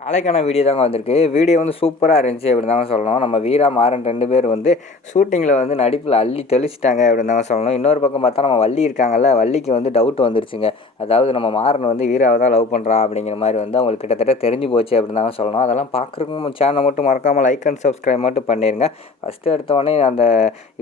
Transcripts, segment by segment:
நாளைக்கான வீடியோ தாங்க வந்திருக்கு. வீடியோ வந்து சூப்பரா இருந்துச்சு அப்படின்னு தாங்க சொல்லணும். நம்ம வீரா, மாறன் 2 பேர் வந்து ஷூட்டிங்கில வந்து நடிப்பில அள்ளி தெளிச்சுட்டாங்க அப்படின்னு தாங்க சொல்லணும். இன்னொரு பக்கம் பார்த்தா நம்ம வள்ளி இருக்காங்கல்ல, வள்ளிக்கு வந்து டவுட் வந்துருச்சுங்க. அதாவது நம்ம மாறன் வந்து வீராவை தான் லவ் பண்ணுறான் அப்படிங்கிற மாதிரி வந்து அவங்களுக்கு கிட்டத்தட்ட தெரிஞ்சு போச்சு அப்படின்னு தாங்க சொல்லணும். அதெல்லாம் பார்க்குறவங்க நம்ம சேனலை மட்டும் மறக்காமல் லைக் அண்ட் சப்ஸ்கிரைப் மட்டும் பண்ணிடுங்க. ஃபஸ்ட்டு எடுத்தோடனே அந்த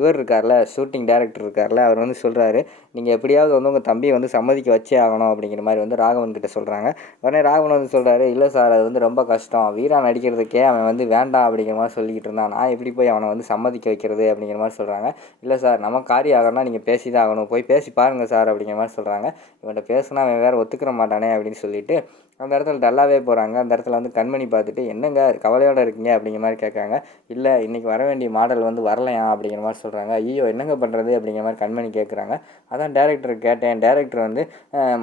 இவர் இருக்கார்ல, ஷூட்டிங் டைரக்டர் இருக்கார்ல, அவர் வந்து சொல்கிறாரு, நீங்கள் எப்படியாவது வந்து உங்கள் தம்பியை வந்து சம்மதிக்க வச்சே ஆகணும் அப்படிங்கிற மாதிரி வந்து ராகவன் கிட்ட சொல்கிறாங்க. உடனே ராகவன் வந்து சொல்கிறாரு, இல்லை சார் அது வந்து ரொம்ப கஷ்டம், வீரா நடிக்கிறதுக்கே அவன் வந்து வேண்டாம் அப்படிங்கிற மாதிரி சொல்லிக்கிட்டு இருந்தான், நான் எப்படி போய் அவனை வந்து சம்மதிக்க வைக்கிறது அப்படிங்கிற மாதிரி சொல்கிறாங்க. இல்லை சார் நம்ம காரியம் ஆகணும்னா நீங்கள் பேசி தான் ஆகணும், போய் பேசி பாருங்கள் சார் அப்படிங்கிற மாதிரி சொல்கிறாங்க. இவன்கிட்ட பேசுனா அவன் வேறு ஒத்துக்கிற மாட்டானே அப்படின்னு சொல்லிட்டு அந்த இடத்துல டல்லாகவே போகிறாங்க. அந்த இடத்துல வந்து கண்மணி பார்த்துட்டு, என்னங்க கவலையோடு இருக்கீங்க அப்படிங்கிற மாதிரி கேட்குறாங்க. இல்லை இன்றைக்கி வர வேண்டிய மாடல் வந்து வரலையா அப்படிங்கிற மாதிரி சொல்கிறாங்க. ஐயோ என்னங்க பண்ணுறது அப்படிங்கிற மாதிரி கண்மணி கேட்குறாங்க. அதான் டேரக்டர் கேட்டேன், டேரக்டர் வந்து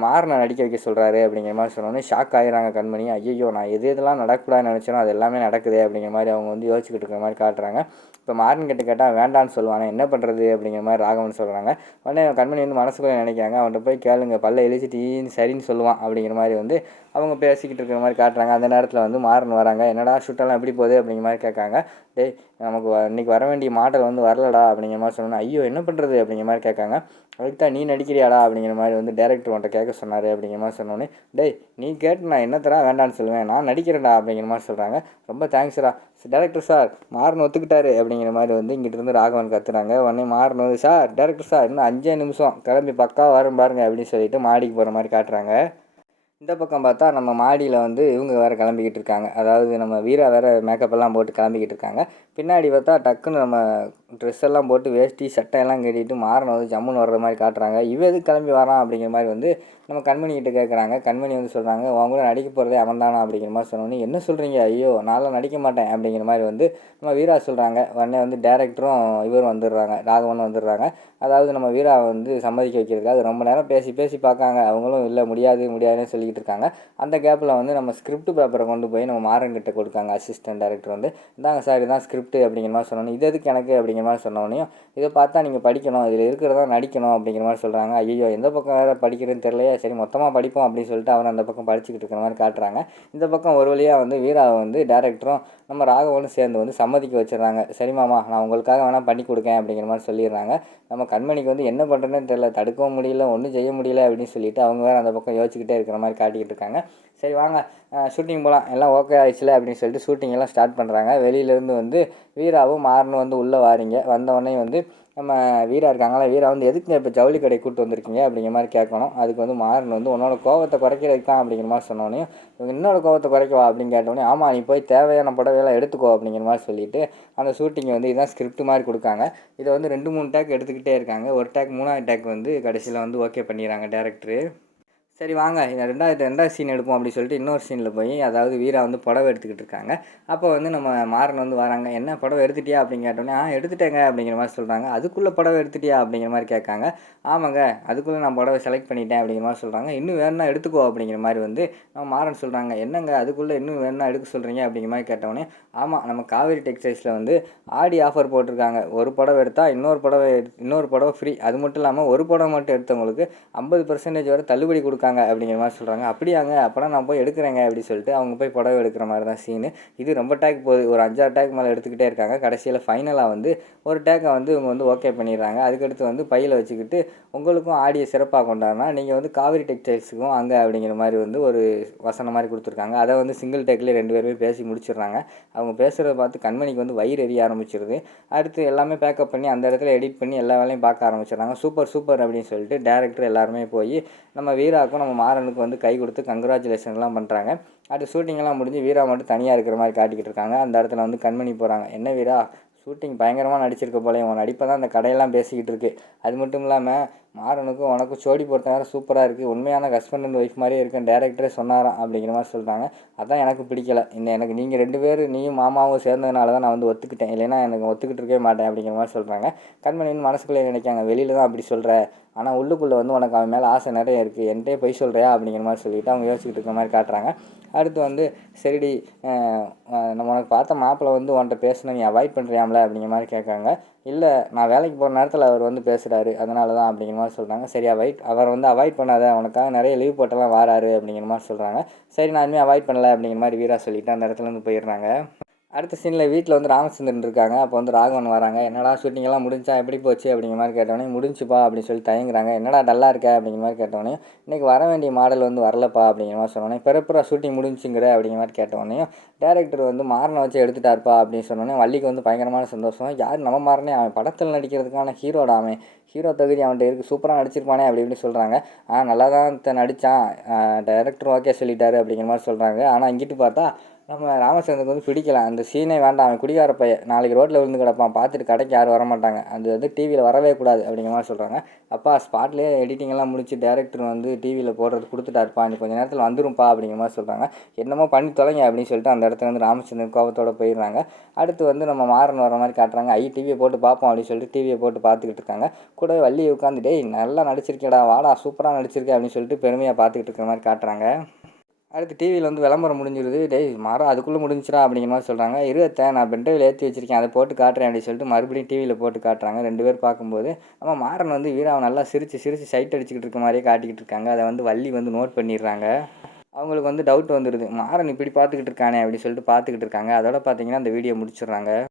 மாறனை நடிக்க வைக்க சொல்கிறாரு அப்படிங்கிற மாதிரி சொன்னோன்னே ஷாக் ஆகிறாங்க கண்மணி. ஐயோ நான் எதெல்லாம் நடக்கூடாதுன்னு நினச்சேனோ அது எல்லாமே நடக்குது அப்படிங்கிற மாதிரி அவங்க வந்து யோசிச்சுக்கிட்டு இருக்கிற மாதிரி காட்டுறாங்க. இப்போ மாறன் கிட்ட கேட்டால் வேண்டான்னு சொல்லுவானே, என்ன பண்ணுறது அப்படிங்கிற மாதிரி ராகவன் சொல்கிறாங்க. உடனே கண்மணி வந்து மனசுக்குள்ளே நினைக்கிறாங்க, அவன்கிட்ட போய் கேளுங்க, பல்ல இழிச்சிட்டு சரின்னு சொல்லுவான் அப்படிங்கிற மாதிரி வந்து அவங்க பேசிக்கிட்டு இருக்கிற மாதிரி காட்டுறாங்க. அந்த நேரத்தில் வந்து மாறன் வராங்க. என்னடா ஷூட்டெல்லாம் எப்படி போகுது அப்படிங்கிற மாதிரி கேட்காங்க. டேய் நமக்கு இன்றைக்கி வர வேண்டிய மாடல் வந்து வரலடா அப்படிங்கிற மாதிரி சொன்னோன்னா, ஐயோ என்ன பண்ணுறது அப்படிங்கிற மாதிரி கேட்காங்க. அதுக்கு தான் நீ நடிக்கிறியாடா அப்படிங்கிற மாதிரி வந்து டேரக்டர் உன்ட்ட கேட்க சொன்னார் அப்படிங்கிற மாதிரி சொன்னோன்னே, டேய் நீ கேட்டு நான் என்னத்தரா வேண்டான்னு சொல்லுவேன், நான் நடிக்கிறேன்டா அப்படிங்கிற மாதிரி சொல்கிறாங்க. ரொம்ப தேங்க்ஸ்டா டேரக்டர் சார், மாறன் ஒத்துக்கிட்டாரு அப்படிங்கிற மாதிரி வந்து இங்கிட்டிருந்து ராகவன் கத்துறாங்க. உடனே மாறன் வந்து, சார் டேரக்டர் சார் இன்னும் 5 நிமிஷம் கிளம்பி பக்கா வரும் பாருங்க அப்படின்னு சொல்லிட்டு மாடிக்கு போகிற மாதிரி காட்டுறாங்க. இந்த பக்கம் பார்த்தா நம்ம மாடியில் வந்து இவங்க வேறு கிளம்பிக்கிட்டு இருக்காங்க. அதாவது நம்ம வீரா வேறு மேக்கப்பெல்லாம் போட்டு கிளம்பிக்கிட்டு இருக்காங்க. பின்னாடி பார்த்தா டக்குன்னு நம்ம ட்ரெஸ் எல்லாம் போட்டு வேஷ்டி சட்டையெல்லாம் கட்டிட்டு மாறன் வந்து ஜம்முன்னு வர்ற மாதிரி காட்டுறாங்க. இவன் எதுக்கு கிளம்பி வரான் அப்படிங்கிற மாதிரி வந்து நம்ம கண்மணிக்கிட்ட கேட்குறாங்க. கண்மணி வந்து சொல்கிறாங்க, அவங்க கூட நடிக்க போகிறதே அவன் தானா அப்படிங்கிற மாதிரி சொன்னோன்னே, என்ன சொல்கிறீங்க, ஐயோ நான்லாம் நடிக்க மாட்டேன் அப்படிங்கிற மாதிரி வந்து நம்ம வீரா சொல்கிறாங்க. உடனே வந்து டேரக்டரும் இவரும் வந்துடுறாங்க, ராகவனும் வந்துடுறாங்க. அதாவது நம்ம வீராவை வந்து சம்மதிக்க வைக்கிறதுக்கு அது ரொம்ப நேரம் பேசி பேசி பார்க்காங்க. அவங்களும் இல்லை முடியாதுன்னு சொல்லிக்கிட்டு இருக்காங்க. அந்த கேப்பில் வந்து நம்ம ஸ்கிரிப்ட் பேப்பரை கொண்டு போய் நம்ம மாறன் கிட்ட கொடுக்காங்க. அசிஸ்டன்ட் டைரக்டர் வந்து, இந்தாங்க சார் இதுதான் ஸ்கிரிப்ட் அப்படிங்கிற மாதிரி சொன்னோன்னே, இது எதுக்கு எனக்கு அப்படிங்கிற மாதிரி சொன்னோடனையும், இதை பார்த்தா நீங்கள் படிக்கணும், இதில் இருக்கிறதா நடிக்கணும் அப்படிங்கிற மாதிரி சொல்கிறாங்க. ஐயோ எந்த பக்கம் வேறு படிக்கிறதுன்னு தெரியலையே, சரி மொத்தமாக படிப்போம் அப்படின்னு சொல்லிட்டு அவன் அந்த பக்கம் படிச்சுக்கிட்டு இருக்கிற மாதிரி காட்டுறாங்க. இந்த பக்கம் ஒரு வழியாக வந்து வீராவை வந்து டேரக்டரும் நம்ம ராகவனும் சேர்ந்து வந்து சம்மதிக்க வச்சிடறாங்க. சரி மாமா நான் உங்களுக்காக வேணால் பண்ணி கொடுக்கேன் அப்படிங்கிற மாதிரி சொல்லிடுறாங்க. நம்ம கண்மணிக்கு வந்து என்ன பண்ணுறதுன்னு தெரியல, தடுக்கவும் முடியல, ஒன்றும் செய்ய முடியல அப்படின்னு சொல்லிட்டு அவங்க வேறு அந்த பக்கம் யோசிச்சுக்கிட்டே இருக்கிற மாதிரி காட்டிக்கிட்டு இருக்காங்க. சரி வாங்க ஷூட்டிங் போகலாம், எல்லாம் ஓகே ஆயிடுச்சுல அப்படின்னு சொல்லிட்டு ஷூட்டிங் எல்லாம் ஸ்டார்ட் பண்ணுறாங்க. வெளியிலேருந்து வந்து வீராவும் மாறனும் வந்து உள்ளே வாரீங்க. வந்தவொடனே வந்து நம்ம வீரா இருக்காங்களா, வீரா வந்து எதுக்கு இப்போ ஜவுளி கடை கூப்பிட்டு வந்திருக்கீங்க அப்படிங்கிற மாதிரி கேட்கணும். அதுக்கு வந்து மாறன் வந்து உன்னோட கோவத்தை குறைக்கிறதுக்கு தான் அப்படிங்கிற மாதிரி சொன்னோன்னே, என்னோட கோவத்தை குறைக்கவா அப்படின்னு கேட்டோடனே, ஆமாம் நீ போய் தேவையான புடவையெல்லாம் எடுத்துக்கோ அப்படிங்கிற மாதிரி சொல்லிட்டு அந்த ஷூட்டிங்கை வந்து இதுதான் ஸ்கிரிப்ட் மாதிரி கொடுக்காங்க. இதை வந்து 2-3 டேக் எடுத்துக்கிட்டே இருக்காங்க. ஒரு டேக் 3வது டேக் வந்து கடைசியில் வந்து ஓகே பண்ணிடுறாங்க டேரக்டரு. சரி வாங்க ரெண்டாவது சீன் எடுப்போம் அப்படின்னு சொல்லிட்டு இன்னொரு சீனில் போய், அதாவது வீரா வந்து புடவை எடுத்துக்கிட்டு இருக்காங்க. அப்போ வந்து நம்ம மாறன் வந்து வராங்க. என்ன புடவை எடுத்துட்டியா அப்படின்னு கேட்டோன்னே, எடுத்துட்டேங்க அப்படிங்கிற மாதிரி சொல்கிறாங்க. அதுக்குள்ளே புடவை எடுத்துட்டியா அப்படிங்கிற மாதிரி கேட்காங்க. ஆமாங்க அதுக்குள்ளே நான் புடவை செலக்ட் பண்ணிட்டேன் அப்படிங்கிற மாதிரி சொல்கிறாங்க. இன்னும் வேணும்னா எடுத்துக்கோ அப்படிங்கிற மாதிரி வந்து நம்ம மாறன் சொல்கிறாங்க. என்னங்க அதுக்குள்ளே இன்னும் வேணும்னா எடுக்க சொல்கிறீங்க அப்படிங்கிற மாதிரி கேட்டோடனே, ஆமாம் நம்ம காவேரி டெக்ஸ்டைல்ஸில் வந்து ஆடி ஆஃபர் போட்டிருக்காங்க. ஒரு புடவை எடுத்தால் இன்னொரு புடவை ஃப்ரீ. அது மட்டும் இல்லாமல் ஒரு புடவை மட்டும் எடுத்தவங்களுக்கு 50% வரை தள்ளுபடி கொடுக்காங்க அப்படிங்கிற மாதிரி சொல்கிறாங்க. அப்படியாங்க அப்போனா நான் போய் எடுக்கிறேங்க அப்படின்னு சொல்லிட்டு அவங்க போய் புடவை எடுக்கிற மாதிரி தான் சீனு. இது ரொம்ப டேக் போகுது, ஒரு 5-6 டேக் மேலே எடுத்துக்கிட்டே இருக்காங்க. கடைசியில் ஃபைனலாக வந்து ஒரு டேக்கை வந்து இவங்க வந்து ஓகே பண்ணிடுறாங்க. அதுக்கடுத்து வந்து பையில் வச்சுக்கிட்டு, உங்களுக்கும் ஆடியை சிறப்பாக கொண்டாடினா நீங்கள் வந்து காவேரி டெக்ஸ்டைல்ஸுக்கும் அங்கே அப்படிங்கிற மாதிரி வந்து ஒரு வசனம் மாதிரி கொடுத்துருக்காங்க. அதை வந்து சிங்கிள் டேக்லேயே 2 பேருமே பேசி முடிச்சிடுறாங்க. அவங்க பேசுகிறத பார்த்து கண்மணிக்கு வந்து வயிறு எரிய ஆரம்பிச்சிருது. அடுத்து எல்லாமே பேக்கப் பண்ணி அந்த இடத்துல எடிட் பண்ணி எல்லா வேலையும் பார்க்க ஆரம்பிச்சிடுறாங்க. சூப்பர் அப்படின்னு சொல்லிட்டு டேரக்டர் எல்லாருமே போய் நம்ம வீராவுக்கும் நம்ம மாறனுக்கு வந்து கை கொடுத்து கங்க்ராச்சுலேஷன்லாம் பண்ணுறாங்க. அடுத்து ஷூட்டிங்கெல்லாம் முடிஞ்சு வீரா மட்டும் தனியாக இருக்கிற மாதிரி காட்டிக்கிட்டு இருக்காங்க. அந்த இடத்துல வந்து கண்மணி போகிறாங்க. என்ன வீரா ஷூட்டிங் பயங்கரமாக நடிச்சிருக்க போலே, உன் நடிப்பை தான் அந்த கடையெல்லாம் பேசிக்கிட்டு இருக்கு. அது மட்டும் இல்லாமல் மாறனுக்கும் உனக்கும் ஜோடி பொறுத்த நேரம் சூப்பராக இருக்குது, உண்மையான ஹஸ்பண்ட் அண்ட் ஒய்ஃப் மாதிரியே இருக்குன்னு டேரக்டரே சொன்னாராம் அப்படிங்கிற மாதிரி சொல்கிறாங்க. அதான் எனக்கு பிடிக்கல, எனக்கு நீங்கள் 2 பேர் நீயும் மாமாவும் சேர்ந்ததுனால தான் நான் வந்து ஒத்துக்கிட்டேன், இல்லைன்னா எனக்கு ஒத்துக்கிட்டு இருக்கவே மாட்டேன் அப்படிங்கிற மாதிரி சொல்கிறாங்க. கண்மணி வந்து மனசுக்குள்ளே நினைக்காங்க, வெளியில் தான் அப்படி சொல்கிற, ஆனால் உள்ளுக்குள்ளே வந்து உனக்கு அவன் மேலே ஆசை நிறைய இருக்குது, என்கிட்டே பொய் சொல்கிறியா அப்படிங்கிற மாதிரி சொல்லிவிட்டு அவங்க யோசிச்சுட்டு இருக்கிற மாதிரி காட்டுறாங்க. அடுத்து வந்து சரிடி நம்ம உனக்கு பார்த்த மாப்பிள்ளை வந்து உன்கிட்ட பேசணும், நீ அவாய்ட் பண்ணுறியாம்ல அப்படிங்கிற மாதிரி கேட்காங்க. இல்லை நான் வேலைக்கு போகிற நேரத்தில் அவர் வந்து பேசுகிறாரு அதனால தான் அப்படிங்கிற மாதிரி மாதிரி சொல்கிறாங்க. சரி அவரை வந்து அவாய்ட் பண்ணாத, அவனுக்காக நிறைய லீவ் போட்டெல்லாம் வாராரு அப்படிங்கிற மாதிரி சொல்கிறாங்க. சரி நான் இனிமேல் அவாய்ட் பண்ணல அப்படிங்கிற மாதிரி வீரா சொல்லிவிட்டு அந்த இடத்துலேருந்து போயிடுறாங்க. அடுத்த சீனில் வீட்டில் வந்து ராமச்சந்திரன் இருக்காங்க. அப்போ வந்து ராகவன் வராங்க. என்னடா ஷூட்டிங்கெல்லாம் முடிஞ்சா எப்படி போச்சு அப்படிங்கிற மாதிரி கேட்டோடனே, முடிஞ்சுப்பா அப்படின்னு சொல்லி தயங்குறாங்க. என்னடா டல்லாக இருக்க அப்படிங்கிற மாதிரி கேட்டோடனே, இன்றைக்கி வர வேண்டிய மாடல் வந்து வரலப்பா அப்படிங்கிற மாதிரி சொன்னோன்னே, பிறப்புறா ஷூட்டிங் முடிஞ்சுங்கிற அப்படிங்கிற மாதிரி கேட்டோடனே, டேரக்டர் வந்து மாறனை வச்சு எடுத்துட்டார்ப்பா அப்படின்னு சொன்னோன்னே வள்ளிக்கு வந்து பயங்கரமான சந்தோஷம். யார் நம்ம மாறனே, அவன் படத்தில் நடிக்கிறதுக்கான ஹீரோடா, அவன் ஹீரோ தகுதி அவன்கிட்ட இருக்குது, சூப்பராக நடிச்சிருப்பானே அப்படி இப்படி சொல்கிறாங்க. நல்லா தான் நடித்தான், டைரக்டர் ஓகே சொல்லிட்டாரு அப்படிங்கிற மாதிரி சொல்கிறாங்க. ஆனால் இங்கிட்டு பார்த்தா நம்ம ராமச்சந்திரனுக்கு வந்து பிடிக்கல. அந்த சீனே வேண்டாம், அவன் குடிகார பையன், நாளைக்கு ரோட்டில் விழுந்து கிடப்பான், பார்த்துட்டு கடைக்கு யாரும் வரமாட்டாங்க, அது வந்து டிவியில் வரவே கூடாது அப்படிங்கிற மாதிரி சொல்கிறாங்க. அப்பா ஸ்பாட்லேயே எடிட்டிங்கெல்லாம் முடிச்சு டேரக்டர் வந்து டிவியில் போடுறது கொடுத்துட்டாருப்பா, நீ கொஞ்சம் நேரத்தில் வந்துரும்ப்பா அப்படிங்கிற மாதிரி சொல்கிறாங்க. என்னமோ பண்ணி தொலைங்க அப்படின்னு சொல்லிட்டு அந்த இடத்துல வந்து ராமச்சந்திரன் கோபத்தோடு போயிடுறாங்க. அடுத்து வந்து நம்ம மாறன் வர மாதிரி காட்டுறாங்க. டிவியை போட்டு பார்ப்போம் அப்படின்னு சொல்லிட்டு டிவியை போட்டு பார்த்துக்கிட்டு இருக்காங்க. கூடவே வள்ளி உட்காந்து, டேய் நல்லா நடிச்சிருக்கேடா, வாடா சூப்பராக நடிச்சிருக்கேன் அப்படின்னு சொல்லிட்டு பெருமையாக பார்த்துக்கிட்டு இருக்கிற மாதிரி காட்டுறாங்க. அடுத்து டிவியில் வந்து விளம்பரம் முடிஞ்சிருது. டேய் மாறா அதுக்குள்ளே முடிஞ்சிடா அப்படிங்கிற மாதிரி சொல்கிறாங்க. நான் பென்ட்ரைவில் ஏற்றி வச்சிருக்கேன், அதை போட்டு காட்டுறேன் அப்படின்னு சொல்லிட்டு மறுபடியும் டிவியில் போட்டு காட்டுறாங்க. 2 பேர் பார்க்கும்போது நம்ம மாறன் வந்து வீராவை நல்லா சிரித்து சிரித்து சைட் அடிச்சுக்கிட்டு இருக்க மாதிரியே காட்டிக்கிட்டு இருக்காங்க. அதை வந்து வள்ளி வந்து நோட் பண்ணிடுறாங்க. அவங்களுக்கு வந்து டவுட் வந்துடுது, மாறன் இப்படி பார்த்துக்கிட்டு இருக்கானே அப்படின்னு சொல்லிட்டு பார்த்துக்கிட்டு இருக்காங்க. அதோட பார்த்தீங்கன்னா அந்த வீடியோ முடிச்சிடுறாங்க.